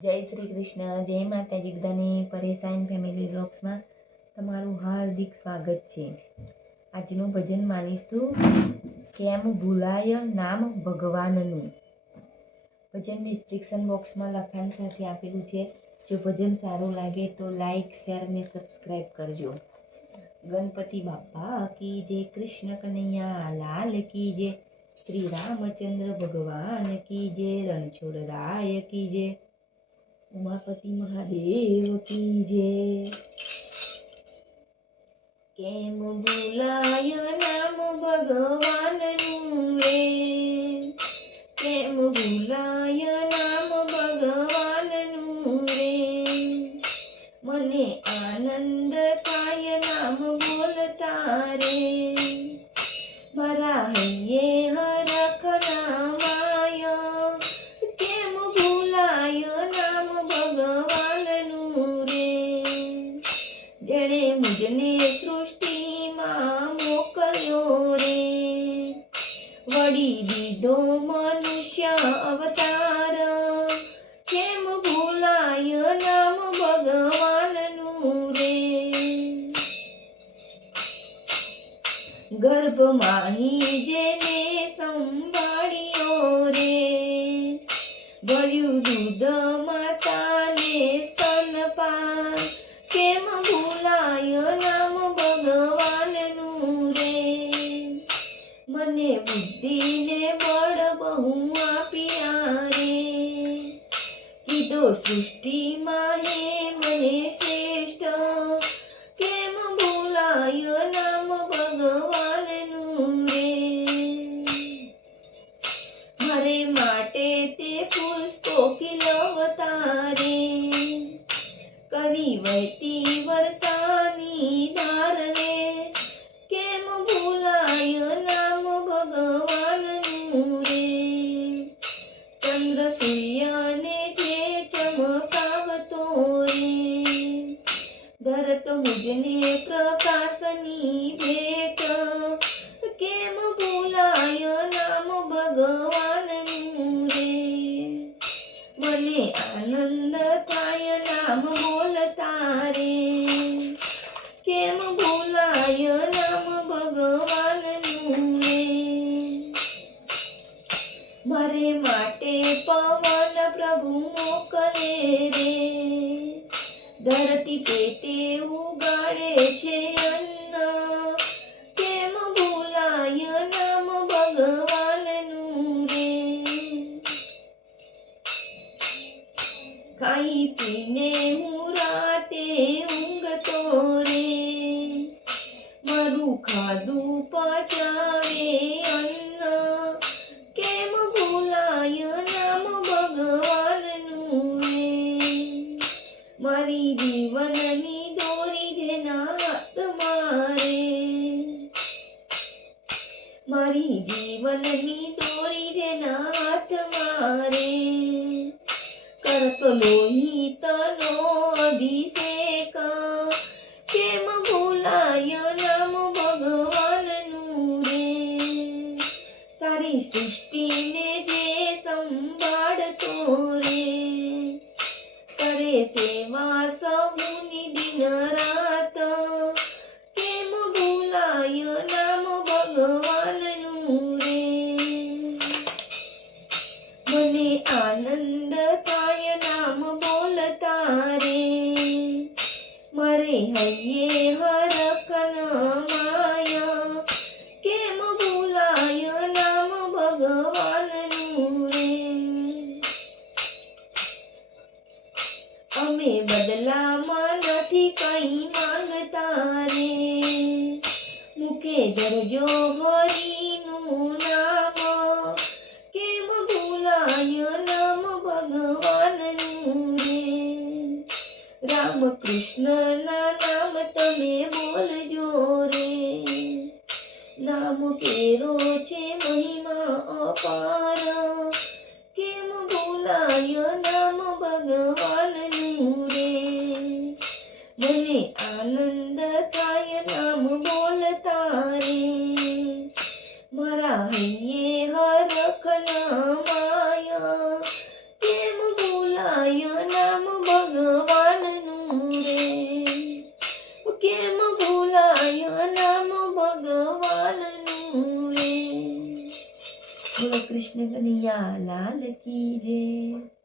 જય શ્રી કૃષ્ણ, જય માતાજી બધાની પરેશાન ફેમિલી બ્લોગ્સમાં તમારું હાર્દિક સ્વાગત છે. આજનું ભજન માનીશું, કેમ ભૂલાય નામ ભગવાનનું. ભજન ડિસ્ક્રિપ્શન બોક્સમાં લખાણ સાથે આપેલું છે. જો ભજન સારું લાગે તો લાઈક શેર ને સબસ્ક્રાઈબ કરજો. ગણપતિ બાપા કી જે કૃષ્ણ કનૈયા, લાલ કી જે શ્રી રામચંદ્ર ભગવાન કી જે રણછોડ રાય કી જય. ઉમાપતિ મહાદેવ કી જય. કેમ ભૂલાય નામ ભગવાનનું વળી મનુષ્ય અવતાર. કેમ ભૂલાય નામ ભગવાનનું રે? ગર્ભમાં જેને સંભાળ્યો રે. મને બુદ્ધિને બળ બહુ આપ્યા રે કીધો સૃષ્ટિમાં હે મને શ્રેષ્ઠ મુજને પ્રકાશની ભેટ કેમ ભૂલાય નામ ભગવાનનું રે મને આનંદ થાય નામ બોલતા રે કેમ ભૂલાય નામ ભગવાનનું રે મારે માટે પવન પ્રભુ મોકલે રે ધરતી પેટે ઉગાડે છે અન્ન. કેમ ભૂલાય નામ ભગવાનનું રે? ખાઈ પીને હું રાતે ઊંઘતો રે. મારું ખાધું પચાવે અન્ન. મારી જીવનની દોરી જેના હાથમાં રે મારી જીવનની દોરી જેના હાથમાં રે કરતો લોહિતનો અભિષેક કેમ ભૂલાય નામ ભગવાનનું રે તારી સૃષ્ટિને સેવા ભૂલાય નામ ભગવાનનું રે? મને આનંદ થાય નામ બોલતા રે. મારે હૈયે અમે બદલામાં નથી કઈ માંગતા રે. મૂકે ધરજો હરીનું નામ, કેમ ભૂલાય નામ ભગવાનનું રે? રામકૃષ્ણના નામ તમે બોલજો રે. નામ કેરો છે મહિમા અપાર. રે કેમ ભૂલાય નામ ભગવાનનું રે. બોલો કૃષ્ણ કનૈયા લાલ કી જય.